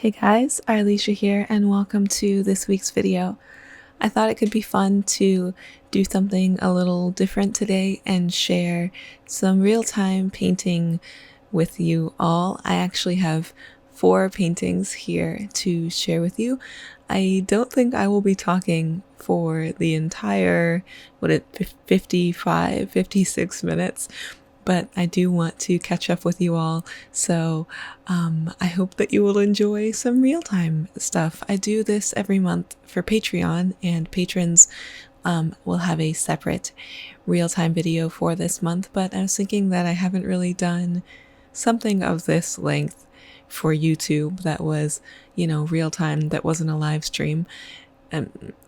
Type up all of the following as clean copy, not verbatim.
Hey guys, Arleesha here and welcome to this week's video. I thought it could be fun to do something a little different today and share some real-time painting with you all. I actually have 4 paintings here to share with you. I don't think I will be talking for the entire, 56 minutes, but I do want to catch up with you all, so I hope that you will enjoy some real-time stuff. I do this every month for Patreon, and patrons will have a separate real-time video for this month, but I was thinking that I haven't really done something of this length for YouTube that was, real-time, that wasn't a live stream.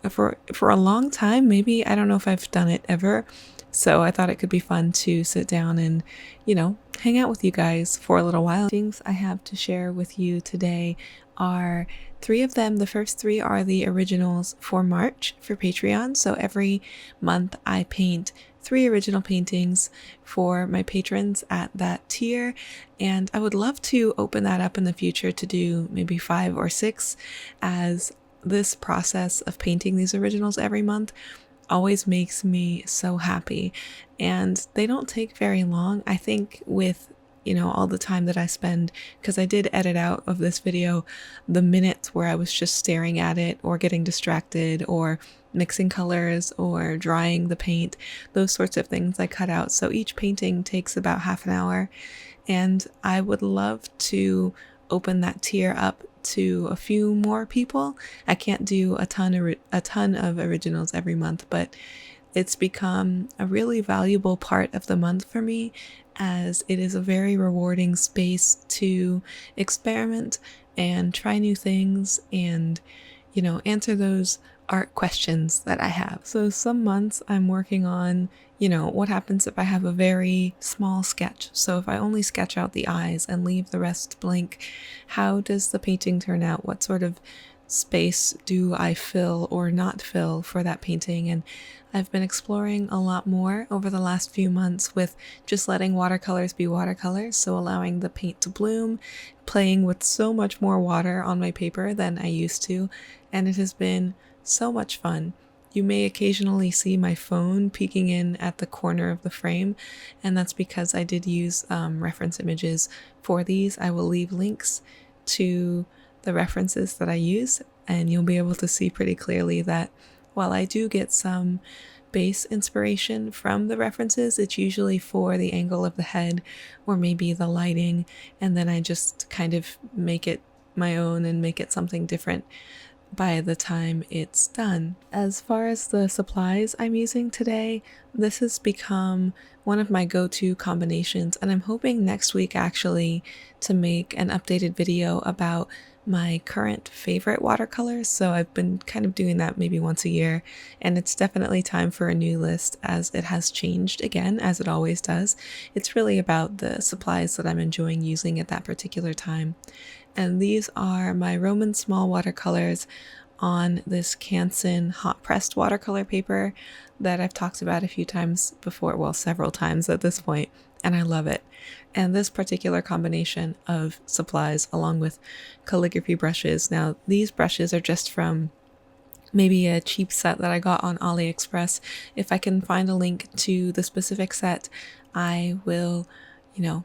For a long time, maybe. I don't know if I've done it ever. So I thought it could be fun to sit down and, hang out with you guys for a little while. Things I have to share with you today are 3 of them. The first 3 are the originals for March for Patreon. So every month I paint 3 original paintings for my patrons at that tier, and I would love to open that up in the future to do maybe 5 or 6, as this process of painting these originals every month always makes me so happy, and they don't take very long. I think with all the time that I spend, because I did edit out of this video the minutes where I was just staring at it or getting distracted or mixing colors or drying the paint, those sorts of things I cut out. So each painting takes about half an hour, and I would love to open that tier up to a few more people. I can't do a ton of originals every month, but it's become a really valuable part of the month for me, as it is a very rewarding space to experiment and try new things and, answer those art questions that I have. So some months I'm working on, what happens if I have a very small sketch? So if I only sketch out the eyes and leave the rest blank, how does the painting turn out? What sort of space do I fill or not fill for that painting? And I've been exploring a lot more over the last few months with just letting watercolors be watercolors, so allowing the paint to bloom, playing with so much more water on my paper than I used to, and it has been so much fun. You may occasionally see my phone peeking in at the corner of the frame, and that's because I did use reference images for these. I will leave links to the references that I use, and you'll be able to see pretty clearly that while I do get some base inspiration from the references, it's usually for the angle of the head or maybe the lighting, and then I just kind of make it my own and make it something different by the time it's done. As far as the supplies I'm using today, this has become one of my go-to combinations, and I'm hoping next week actually to make an updated video about my current favorite watercolors. So I've been kind of doing that maybe once a year, and it's definitely time for a new list, as it has changed again, as it always does. It's really about the supplies that I'm enjoying using at that particular time. And these are my Roman small watercolors on this Canson hot pressed watercolor paper that I've talked about a few times before, well, several times at this point, and I love it. And this particular combination of supplies, along with calligraphy brushes. Now, these brushes are just from maybe a cheap set that I got on AliExpress. If I can find a link to the specific set, I will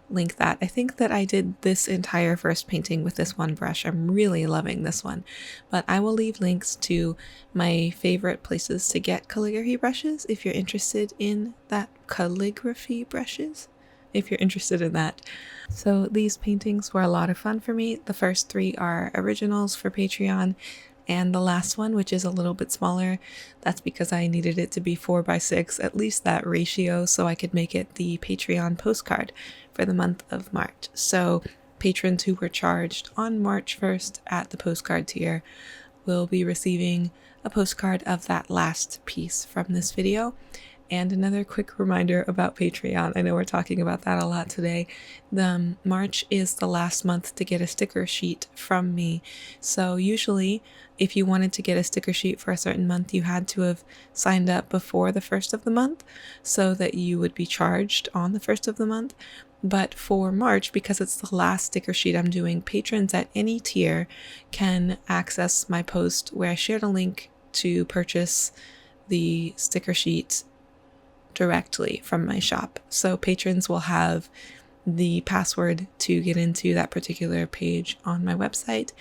link that. I think that I did this entire first painting with this one brush. I'm really loving this one, but I will leave links to my favorite places to get calligraphy brushes if you're interested in that. Calligraphy brushes, if you're interested in that. So these paintings were a lot of fun for me. The first 3 are originals for Patreon, and the last one, which is a little bit smaller, that's because I needed it to be 4:6, at least that ratio, so I could make it the Patreon postcard for the month of March. So patrons who were charged on March 1st at the postcard tier will be receiving a postcard of that last piece from this video. And another quick reminder about Patreon. I know we're talking about that a lot today. March is the last month to get a sticker sheet from me. So usually, if you wanted to get a sticker sheet for a certain month, you had to have signed up before the 1st of the month so that you would be charged on the 1st of the month. But for March, because it's the last sticker sheet I'm doing, patrons at any tier can access my post where I shared a link to purchase the sticker sheet directly from my shop. So patrons will have the password to get into that particular page on my website.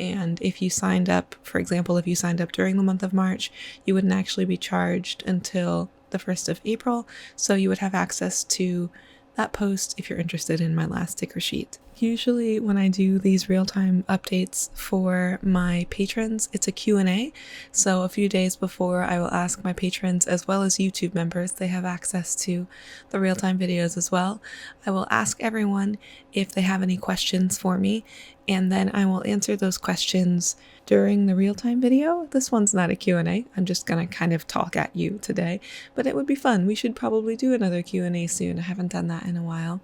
And if you signed up, for example, if you signed up during the month of March, you wouldn't actually be charged until the 1st of April. So you would have access to that post if you're interested in my last sticker sheet. Usually when I do these real-time updates for my patrons, it's a Q&A. So a few days before, I will ask my patrons as well as YouTube members, they have access to the real-time videos as well. I will ask everyone if they have any questions for me, and then I will answer those questions during the real-time video. This one's not a Q&A. I'm just gonna kind of talk at you today, but it would be fun. We should probably do another Q&A soon. I haven't done that in a while.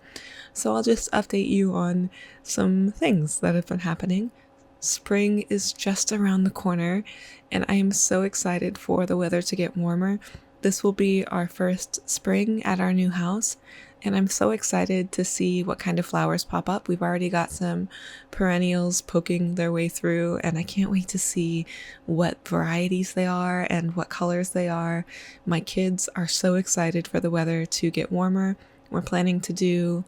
So I'll just update you on some things that have been happening. Spring is just around the corner, and I am so excited for the weather to get warmer. This will be our first spring at our new house, and I'm so excited to see what kind of flowers pop up. We've already got some perennials poking their way through, and I can't wait to see what varieties they are and what colors they are. My kids are so excited for the weather to get warmer. We're planning to do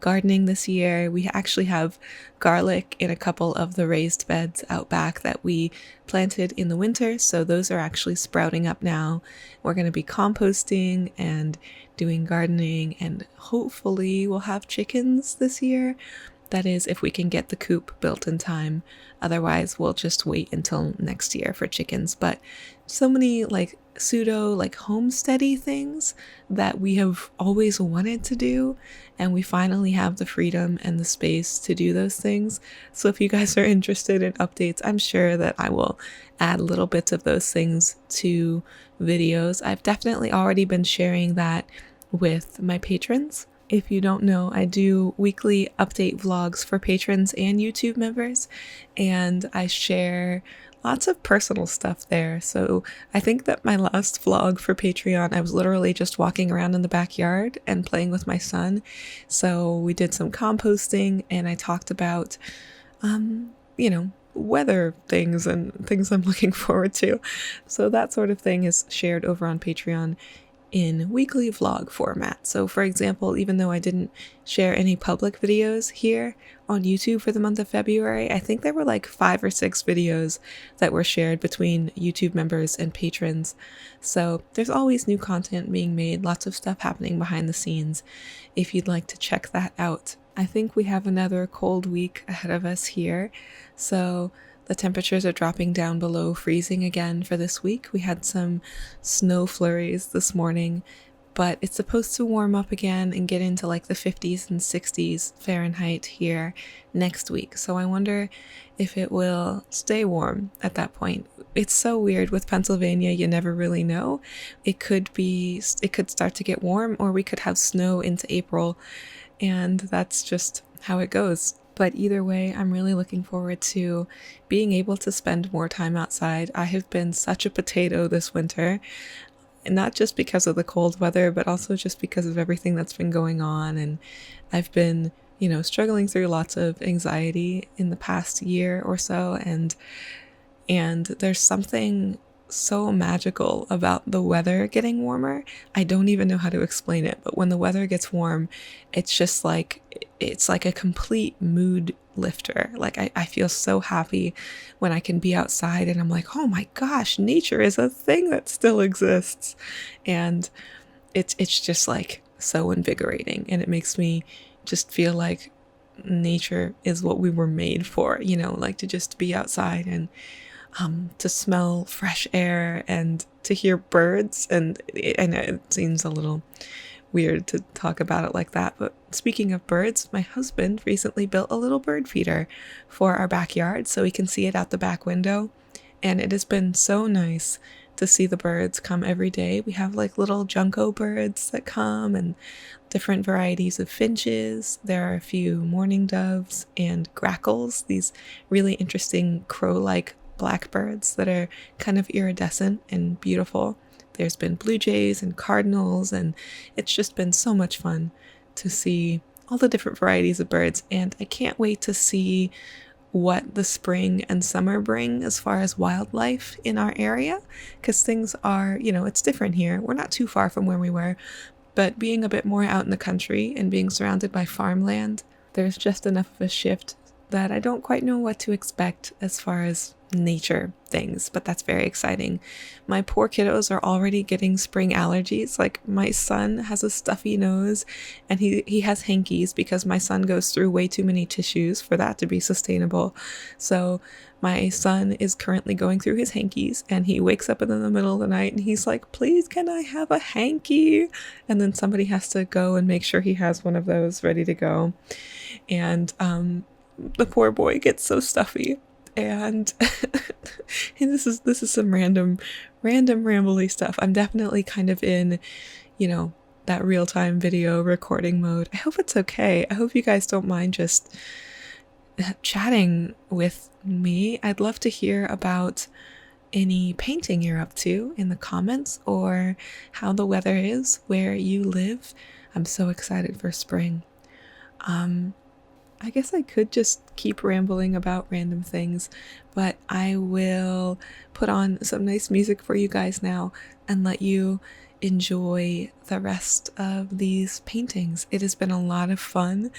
gardening this year. We actually have garlic in a couple of the raised beds out back that we planted in the winter, so those are actually sprouting up now. We're going to be composting and doing gardening, and hopefully we'll have chickens this year. That is, if we can get the coop built in time. Otherwise, we'll just wait until next year for chickens. But so many pseudo homesteady things that we have always wanted to do, and we finally have the freedom and the space to do those things. So if you guys are interested in updates, I'm sure that I will add little bits of those things to videos. I've definitely already been sharing that with my patrons. If you don't know, I do weekly update vlogs for patrons and YouTube members, and I share lots of personal stuff there. So I think that my last vlog for Patreon, I was literally just walking around in the backyard and playing with my son. So we did some composting, and I talked about, weather things and things I'm looking forward to. So that sort of thing is shared over on Patreon in weekly vlog format. So for example, even though I didn't share any public videos here on YouTube for the month of February, I think there were 5 or 6 videos that were shared between YouTube members and patrons. So there's always new content being made, lots of stuff happening behind the scenes if you'd like to check that out. I think we have another cold week ahead of us here, so the temperatures are dropping down below freezing again for this week. We had some snow flurries this morning, but it's supposed to warm up again and get into the 50s and 60s Fahrenheit here next week. So I wonder if it will stay warm at that point. It's so weird with Pennsylvania, you never really know. It could start to get warm, or we could have snow into April, and that's just how it goes. But either way, I'm really looking forward to being able to spend more time outside. I have been such a potato this winter, and not just because of the cold weather, but also just because of everything that's been going on. And I've been, struggling through lots of anxiety in the past year or so. And there's something so magical about the weather getting warmer. I don't even know how to explain it, but when the weather gets warm, it's just it's like a complete mood lifter. I feel so happy when I can be outside and I'm like, oh my gosh, nature is a thing that still exists. And it's just so invigorating, and it makes me just feel like nature is what we were made for, to just be outside and to smell fresh air and to hear birds. And I know it seems a little weird to talk about it like that, but speaking of birds, my husband recently built a little bird feeder for our backyard so we can see it out the back window, and it has been so nice to see the birds come every day. We have little junco birds that come, and different varieties of finches. There are a few mourning doves and grackles, these really interesting crow-like blackbirds that are kind of iridescent and beautiful. There's been blue jays and cardinals, and it's just been so much fun to see all the different varieties of birds, and I can't wait to see what the spring and summer bring as far as wildlife in our area, because things are, it's different here. We're not too far from where we were, but being a bit more out in the country and being surrounded by farmland, there's just enough of a shift that I don't quite know what to expect as far as nature things, but that's very exciting. My poor kiddos are already getting spring allergies. Like, my son has a stuffy nose, and he has hankies because my son goes through way too many tissues for that to be sustainable. So my son is currently going through his hankies, and he wakes up in the middle of the night and he's like, please, can I have a hanky? And then somebody has to go and make sure he has one of those ready to go. And the poor boy gets so stuffy. And, and this is some random rambly stuff. I'm definitely kind of in, that real-time video recording mode. I hope it's okay. I hope you guys don't mind just chatting with me. I'd love to hear about any painting you're up to in the comments, or how the weather is where you live. I'm so excited for spring. I guess I could just keep rambling about random things, but I will put on some nice music for you guys now and let you enjoy the rest of these paintings. It has been a lot of fun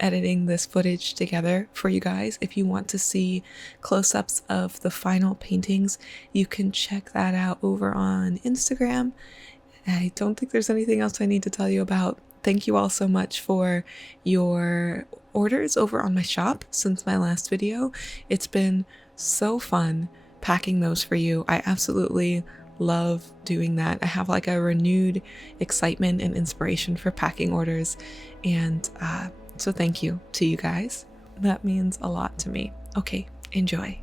editing this footage together for you guys. If you want to see close-ups of the final paintings, you can check that out over on Instagram. I don't think there's anything else I need to tell you about. Thank you all so much for your orders over on my shop since my last video. It's been so fun packing those for you. I absolutely love doing that. I have like a renewed excitement and inspiration for packing orders, and so thank you to you guys. That means a lot to me. Okay, enjoy.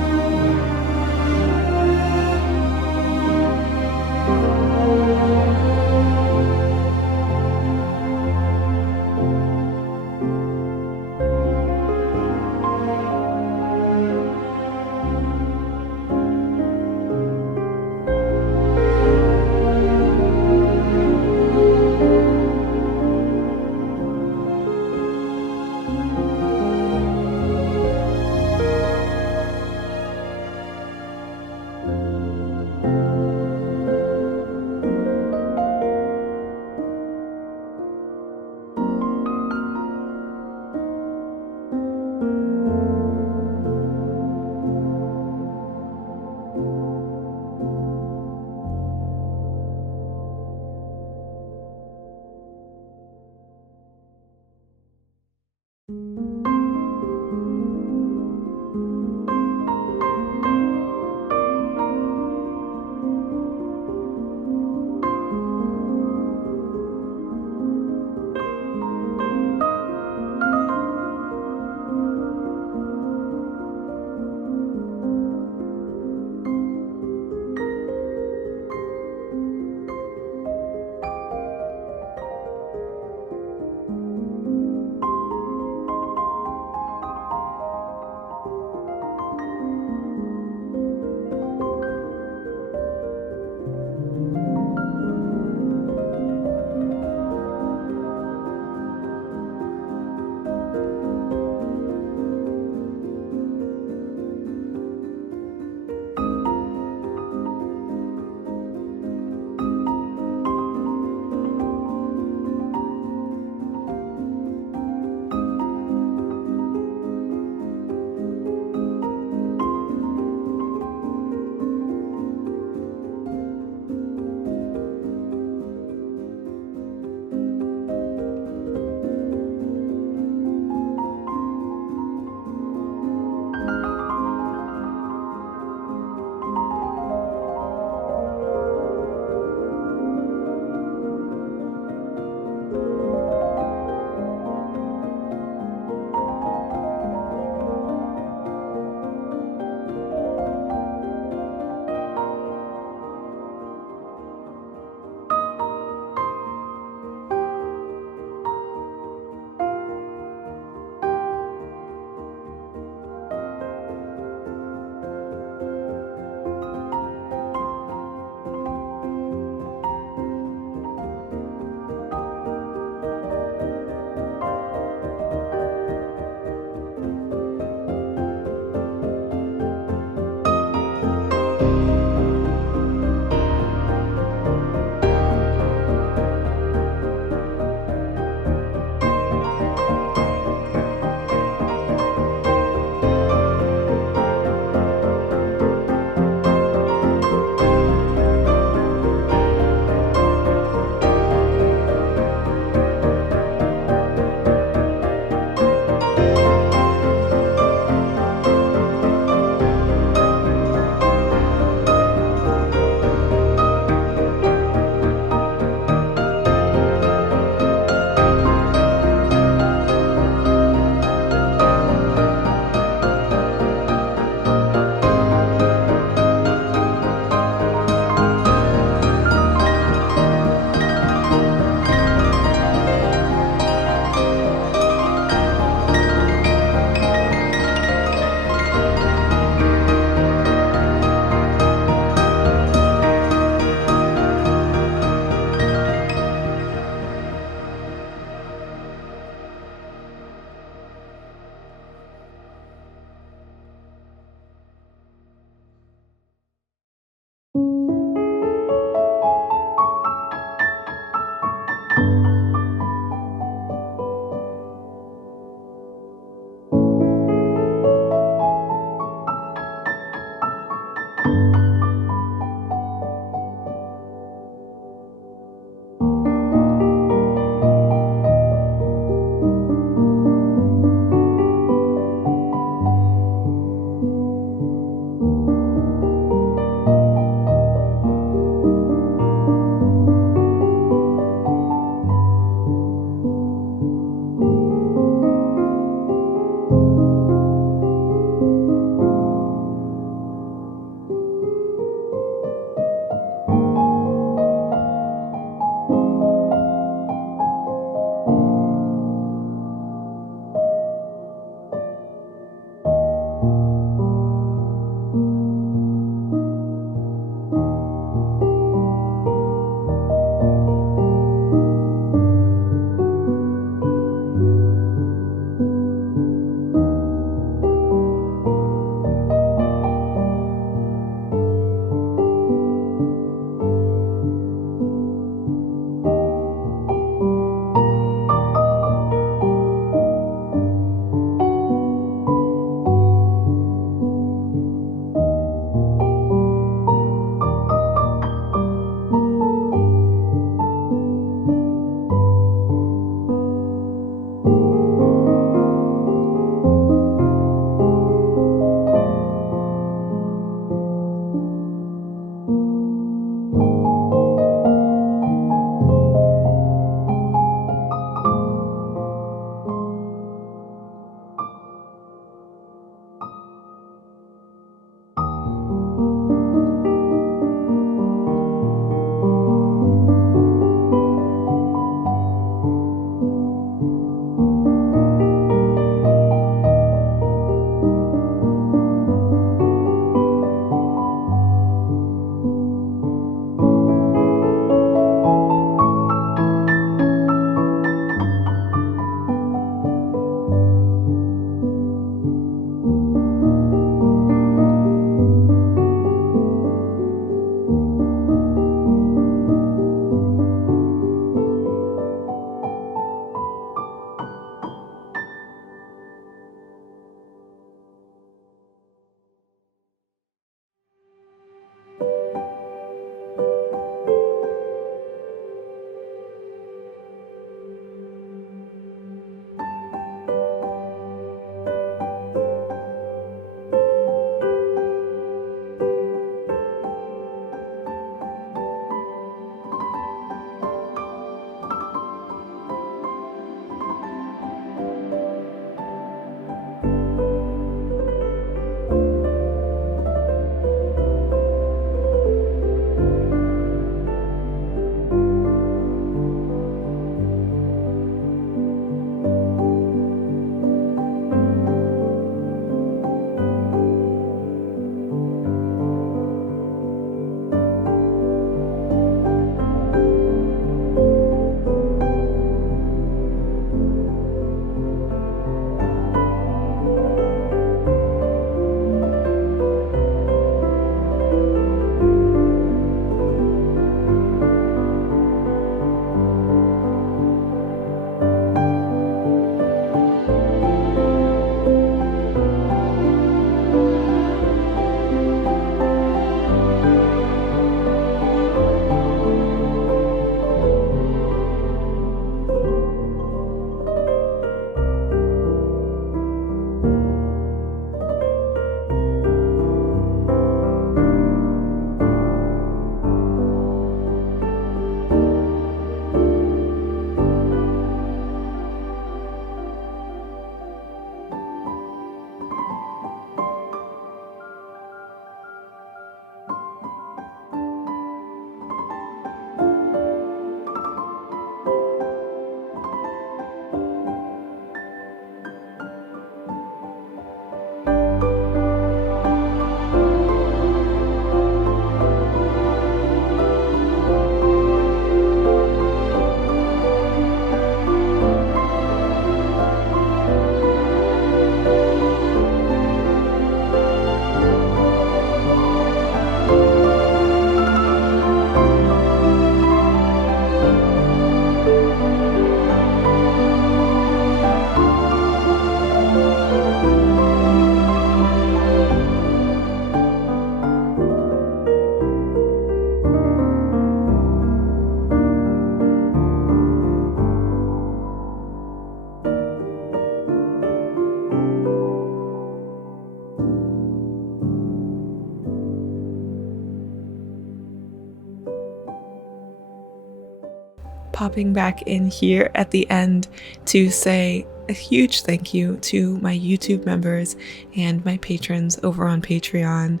popping back in here at the end to say a huge thank you to my YouTube members and my patrons over on Patreon.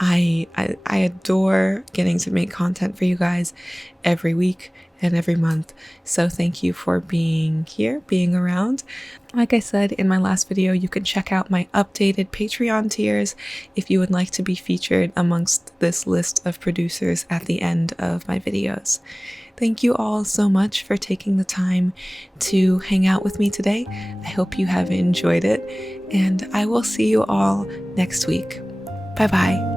I adore getting to make content for you guys every week and every month. So thank you for being here, being around. Like I said in my last video, you can check out my updated Patreon tiers if you would like to be featured amongst this list of producers at the end of my videos. Thank you all so much for taking the time to hang out with me today. I hope you have enjoyed it, and I will see you all next week. Bye bye.